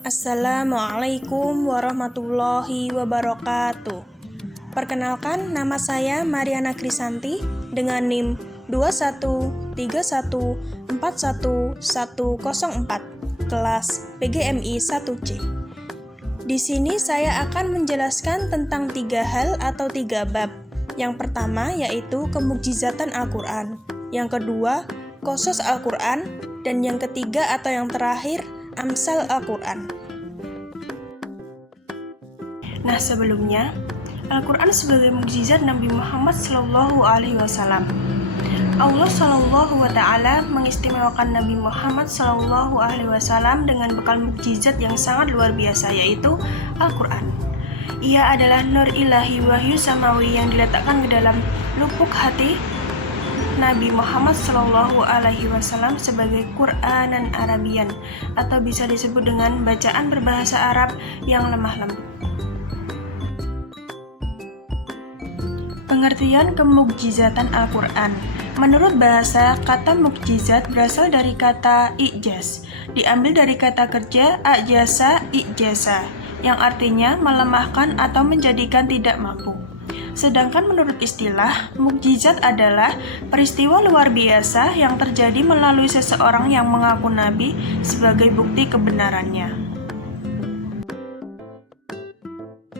Assalamualaikum warahmatullahi wabarakatuh. Perkenalkan, nama saya Mariana Krisanti dengan NIM 21314140104 kelas PGMI 1C. Di sini saya akan menjelaskan tentang 3 hal atau 3 bab. Yang pertama yaitu kemukjizatan Al-Quran, yang kedua Qasas Al-Quran, dan yang ketiga atau yang terakhir Amsal Al-Quran. Nah, sebelumnya Al-Quran sebagai mukjizat Nabi Muhammad SAW. Allah SWT mengistimewakan Nabi Muhammad SAW dengan bekal mukjizat yang sangat luar biasa, yaitu Al-Quran. Ia adalah nur ilahi wahyu samawi yang diletakkan ke dalam lubuk hati Nabi Muhammad SAW sebagai Qur'anan Arabian, atau bisa disebut dengan bacaan berbahasa Arab yang lemah lembut. Pengertian kemukjizatan Al-Quran. Menurut bahasa, kata mukjizat berasal dari kata i'jaz, diambil dari kata kerja a'jasa i'jasa, yang artinya melemahkan atau menjadikan tidak mampu. Sedangkan menurut istilah, mukjizat adalah peristiwa luar biasa yang terjadi melalui seseorang yang mengaku nabi sebagai bukti kebenarannya.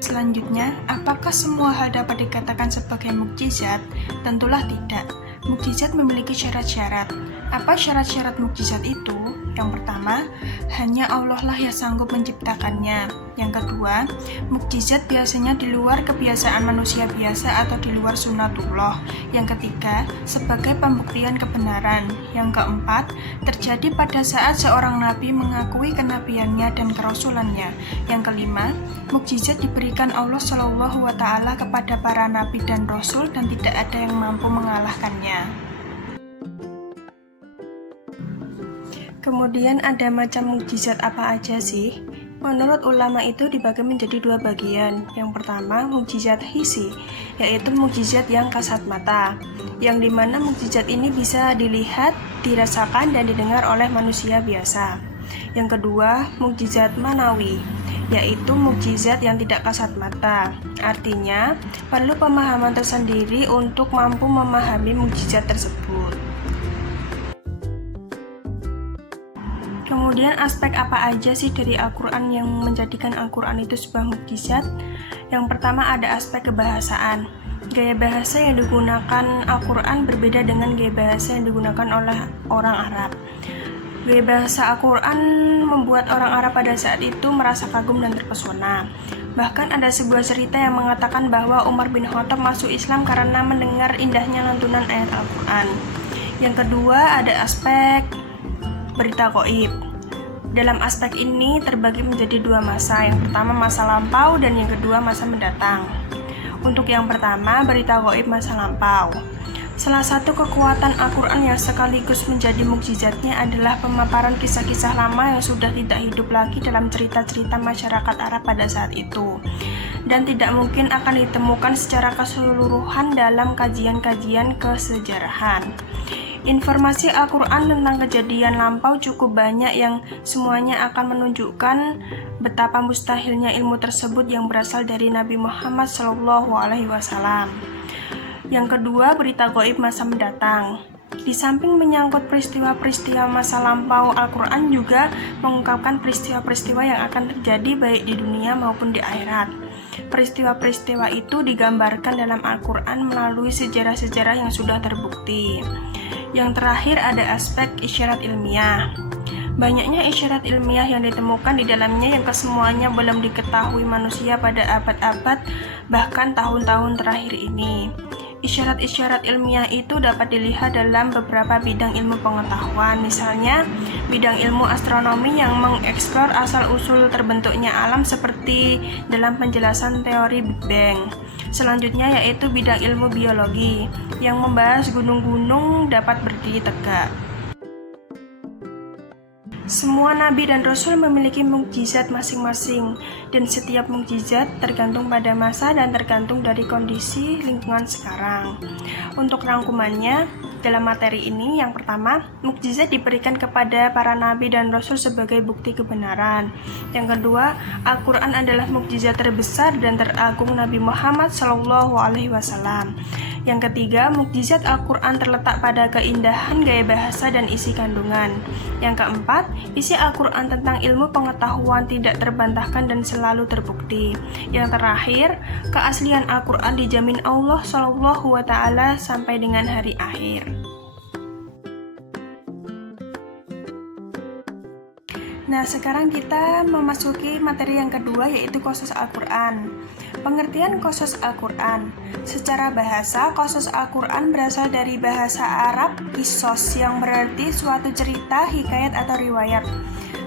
Selanjutnya, apakah semua hal dapat dikatakan sebagai mukjizat? Tentulah tidak. Mukjizat memiliki syarat-syarat. Apa syarat-syarat mukjizat itu? Yang pertama, hanya Allah lah yang sanggup menciptakannya. Yang kedua, mukjizat biasanya di luar kebiasaan manusia biasa atau di luar sunnatullah. Yang ketiga, sebagai pembuktian kebenaran. Yang keempat, terjadi pada saat seorang nabi mengakui kenabiannya dan kerasulannya. Yang kelima, mukjizat diberikan Allah SWT kepada para nabi dan rasul dan tidak ada yang mampu mengalahkannya. Kemudian ada macam mukjizat apa aja sih? Menurut ulama itu dibagi menjadi 2 bagian. Yang pertama, mukjizat hissi, yaitu mukjizat yang kasat mata, yang dimana mukjizat ini bisa dilihat, dirasakan, dan didengar oleh manusia biasa. Yang kedua, mukjizat manawi, yaitu mukjizat yang tidak kasat mata. Artinya, perlu pemahaman tersendiri untuk mampu memahami mukjizat tersebut. Kemudian aspek apa aja sih dari Al-Quran yang menjadikan Al-Quran itu sebuah mukjizat? Yang pertama ada aspek kebahasaan. Gaya bahasa yang digunakan Al-Quran berbeda dengan gaya bahasa yang digunakan oleh orang Arab. Gaya bahasa Al-Quran membuat orang Arab pada saat itu merasa kagum dan terpesona. Bahkan ada sebuah cerita yang mengatakan bahwa Umar bin Khattab masuk Islam karena mendengar indahnya lantunan ayat Al-Quran. Yang kedua ada aspek berita gaib. Dalam aspek ini terbagi menjadi 2 masa. Yang pertama masa lampau dan yang kedua masa mendatang. Untuk yang pertama, berita gaib masa lampau. Salah satu kekuatan Al-Quran yang sekaligus menjadi mukjizatnya adalah pemaparan kisah-kisah lama yang sudah tidak hidup lagi dalam cerita-cerita masyarakat Arab pada saat itu, dan tidak mungkin akan ditemukan secara keseluruhan dalam kajian-kajian kesejarahan. Informasi Al-Quran tentang kejadian lampau cukup banyak yang semuanya akan menunjukkan betapa mustahilnya ilmu tersebut yang berasal dari Nabi Muhammad SAW. Yang kedua, berita gaib masa mendatang. Di samping menyangkut peristiwa-peristiwa masa lampau, Al-Quran juga mengungkapkan peristiwa-peristiwa yang akan terjadi baik di dunia maupun di akhirat. Peristiwa-peristiwa itu digambarkan dalam Al-Quran melalui sejarah-sejarah yang sudah terbukti. Yang terakhir ada aspek isyarat ilmiah. Banyaknya isyarat ilmiah yang ditemukan di dalamnya yang kesemuanya belum diketahui manusia pada abad-abad bahkan tahun-tahun terakhir ini. Isyarat-isyarat ilmiah itu dapat dilihat dalam beberapa bidang ilmu pengetahuan, misalnya bidang ilmu astronomi yang mengeksplor asal-usul terbentuknya alam seperti dalam penjelasan teori Big Bang. Selanjutnya yaitu bidang ilmu biologi yang membahas gunung-gunung dapat berdiri tegak. Semua nabi dan rasul memiliki mukjizat masing-masing, dan setiap mukjizat tergantung pada masa dan tergantung dari kondisi lingkungan sekarang. Untuk rangkumannya, dalam materi ini. Yang pertama, mukjizat diberikan kepada para nabi dan rasul sebagai bukti kebenaran. Yang kedua, Al-Quran adalah mukjizat terbesar dan teragung Nabi Muhammad SAW. Yang ketiga, mukjizat Al-Quran terletak pada keindahan gaya bahasa dan isi kandungan. Yang keempat, isi Al-Quran tentang ilmu pengetahuan tidak terbantahkan dan selalu terbukti. Yang terakhir, keaslian Al-Quran dijamin Allah SWT sampai dengan hari akhir. Nah, sekarang kita memasuki materi yang kedua, yaitu qasas Al-Quran. Pengertian qasas Al-Quran. Secara bahasa, qasas Al-Quran berasal dari bahasa Arab qisas, yang berarti suatu cerita, hikayat atau riwayat.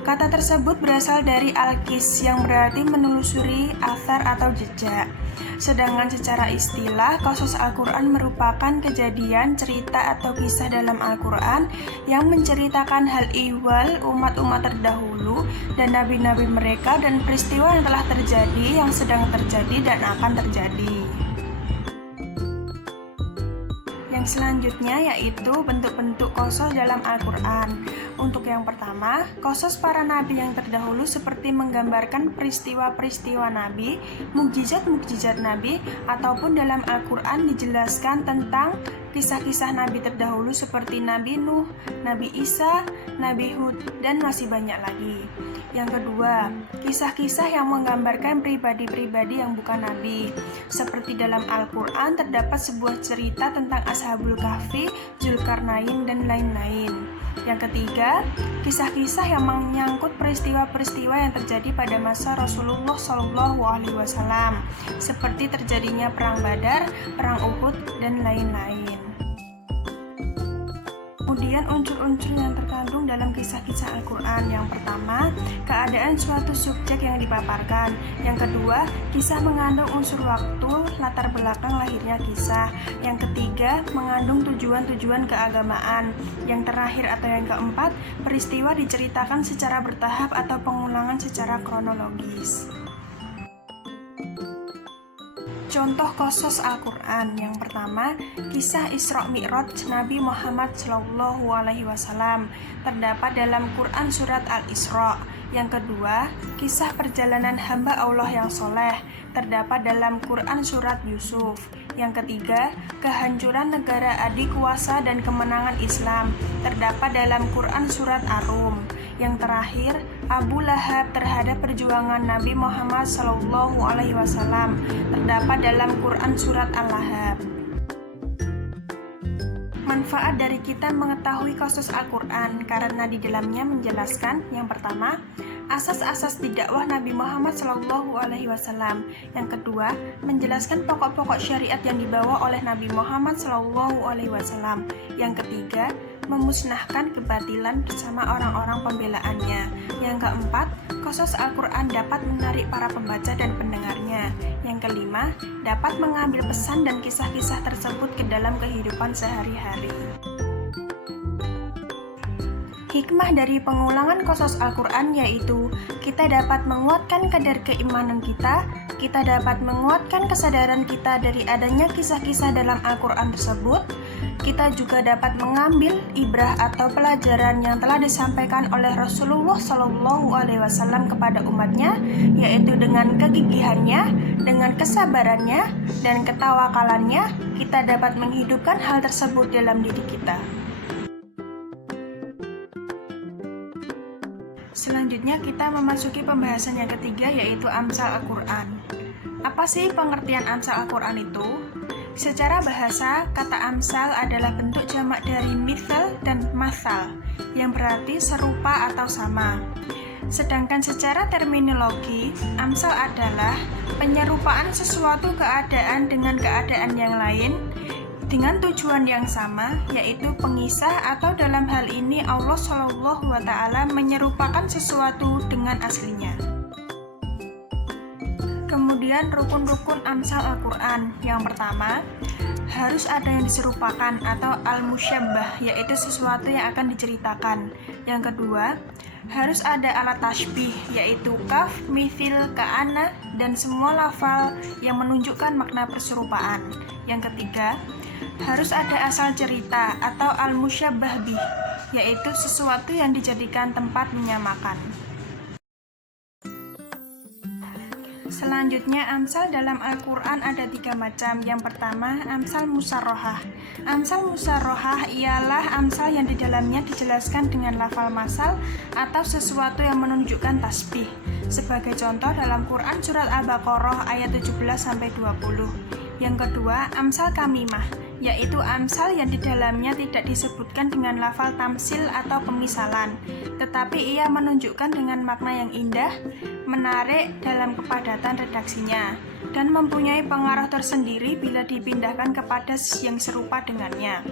Kata tersebut berasal dari al-qis, yang berarti menelusuri athar atau jejak. Sedangkan secara istilah, qasas Al-Quran merupakan kejadian, cerita atau kisah dalam Al-Quran yang menceritakan hal ihwal umat-umat terdahulu dan nabi-nabi mereka dan peristiwa yang telah terjadi, yang sedang terjadi dan akan terjadi. Yang selanjutnya yaitu bentuk-bentuk qasas dalam Al-Quran. Untuk yang pertama, qasas para nabi yang terdahulu seperti menggambarkan peristiwa-peristiwa nabi, mukjizat-mukjizat nabi, ataupun dalam Al-Quran dijelaskan tentang kisah-kisah nabi terdahulu seperti Nabi Nuh, Nabi Isa, Nabi Hud, dan masih banyak lagi. Yang kedua, kisah-kisah yang menggambarkan pribadi-pribadi yang bukan nabi. Seperti dalam Al-Quran terdapat sebuah cerita tentang Ashabul Kahfi, Zulkarnain, dan lain-lain. Yang ketiga, kisah-kisah yang menyangkut peristiwa-peristiwa yang terjadi pada masa Rasulullah SAW, seperti terjadinya Perang Badar, Perang Uhud, dan lain-lain. Kemudian unsur-unsur yang terkandung dalam kisah-kisah Al-Quran. Yang pertama, keadaan suatu subjek yang dipaparkan. Yang kedua, kisah mengandung unsur waktu, latar belakang lahirnya kisah. Yang ketiga, mengandung tujuan-tujuan keagamaan. Yang terakhir atau yang keempat, peristiwa diceritakan secara bertahap atau pengulangan secara kronologis. Contoh qasas Al-Quran. Yang pertama, kisah Isra Mi'raj Nabi Muhammad SAW terdapat dalam Quran surat Al-Isra. Yang kedua, kisah perjalanan hamba Allah yang soleh terdapat dalam Quran surat Yusuf. Yang ketiga, kehancuran negara adikuasa dan kemenangan Islam terdapat dalam Quran surat Ar-Rum. Yang terakhir, Abu Lahab terhadap perjuangan Nabi Muhammad SAW terdapat dalam Quran surat Al-Lahab. Manfaat dari kita mengetahui qasas Al-Quran karena di dalamnya menjelaskan yang pertama, asas-asas di dakwah Nabi Muhammad SAW. Yang kedua, menjelaskan pokok-pokok syariat yang dibawa oleh Nabi Muhammad SAW. Yang ketiga, memusnahkan kebatilan bersama orang-orang pembelaannya. Yang keempat, qasas Al-Quran dapat menarik para pembaca dan pendengarnya. Yang kelima, dapat mengambil pesan dan kisah-kisah tersebut ke dalam kehidupan sehari-hari. Hikmah dari pengulangan qasas Al-Quran yaitu kita dapat menguatkan kadar keimanan kita dapat menguatkan kesadaran kita dari adanya kisah-kisah dalam Al-Quran tersebut, kita juga dapat mengambil ibrah atau pelajaran yang telah disampaikan oleh Rasulullah SAW kepada umatnya, yaitu dengan kegigihannya, dengan kesabarannya, dan ketawakalannya, kita dapat menghidupkan hal tersebut dalam diri kita. Selanjutnya kita memasuki pembahasan yang ketiga yaitu Amsal Al-Quran. Apa sih pengertian Amsal Al-Quran itu? Secara bahasa, kata amsal adalah bentuk jamak dari mithal dan mathal, yang berarti serupa atau sama. Sedangkan secara terminologi, amsal adalah penyerupaan sesuatu keadaan dengan keadaan yang lain, dengan tujuan yang sama, yaitu pengisah atau dalam hal ini Allah SWT menyerupakan sesuatu dengan aslinya. Kemudian rukun-rukun amsal Al-Quran. Yang pertama, harus ada yang diserupakan atau al-musyabbah, yaitu sesuatu yang akan diceritakan. Yang kedua, harus ada alat tasbih, yaitu kaf, mithil, ka'ana, dan semua lafal yang menunjukkan makna perserupaan. Yang ketiga, Harus ada asal cerita atau al-musyabbah bih, yaitu sesuatu yang dijadikan tempat menyamakan. Selanjutnya, amsal dalam Al-Quran ada 3 macam. Yang pertama, amsal musarrohah. Amsal musarrohah ialah amsal yang di dalamnya dijelaskan dengan lafal masal atau sesuatu yang menunjukkan tasbih. Sebagai contoh dalam Quran surat Al-Baqarah ayat 17-20. Yang kedua, amsal kamimah, yaitu amsal yang di dalamnya tidak disebutkan dengan lafal tamsil atau pemisalan, tetapi ia menunjukkan dengan makna yang indah, menarik dalam kepadatan redaksinya, dan mempunyai pengaruh tersendiri bila dipindahkan kepada yang serupa dengannya.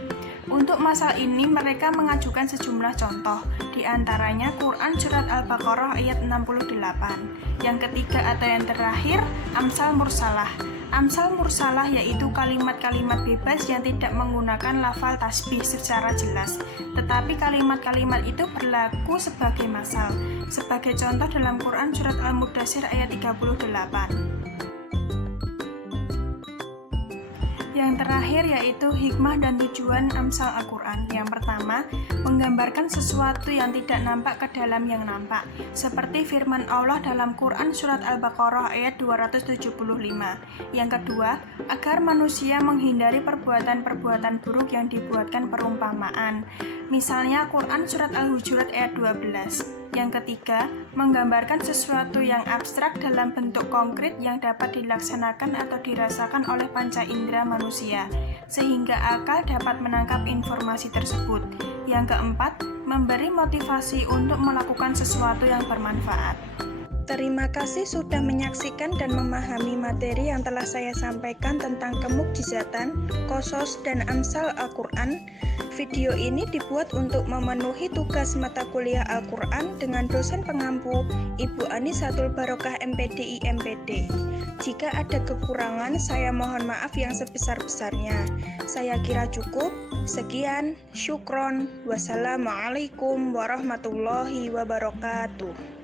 Untuk masal ini mereka mengajukan sejumlah contoh, di antaranya Quran surat Al-Baqarah ayat 68. Yang ketiga atau yang terakhir, amsal mursalah. Amsal mursalah yaitu kalimat-kalimat bebas yang tidak menggunakan lafal tasbih secara jelas, tetapi kalimat-kalimat itu berlaku sebagai masal. Sebagai contoh dalam Quran surat Al-Mudaththir ayat 38. Yang terakhir yaitu hikmah dan tujuan amsal Al-Quran. Yang pertama, menggambarkan sesuatu yang tidak nampak ke dalam yang nampak, seperti firman Allah dalam Quran surat Al-Baqarah ayat 275. Yang kedua, agar manusia menghindari perbuatan-perbuatan buruk yang dibuatkan perumpamaan, misalnya Quran surat Al-Hujurat ayat 12. Yang ketiga, menggambarkan sesuatu yang abstrak dalam bentuk konkret yang dapat dilaksanakan atau dirasakan oleh panca indera manusia, sehingga akal dapat menangkap informasi tersebut. Yang keempat, memberi motivasi untuk melakukan sesuatu yang bermanfaat. Terima kasih sudah menyaksikan dan memahami materi yang telah saya sampaikan tentang kemukjizatan, qasas, dan amsal Al-Quran. Video ini dibuat untuk memenuhi tugas mata kuliah Al-Quran dengan dosen pengampu Ibu Anisatul Barokah MPDI MPD. Jika ada kekurangan, saya mohon maaf yang sebesar-besarnya. Saya kira cukup. Sekian, syukron. Wassalamualaikum warahmatullahi wabarakatuh.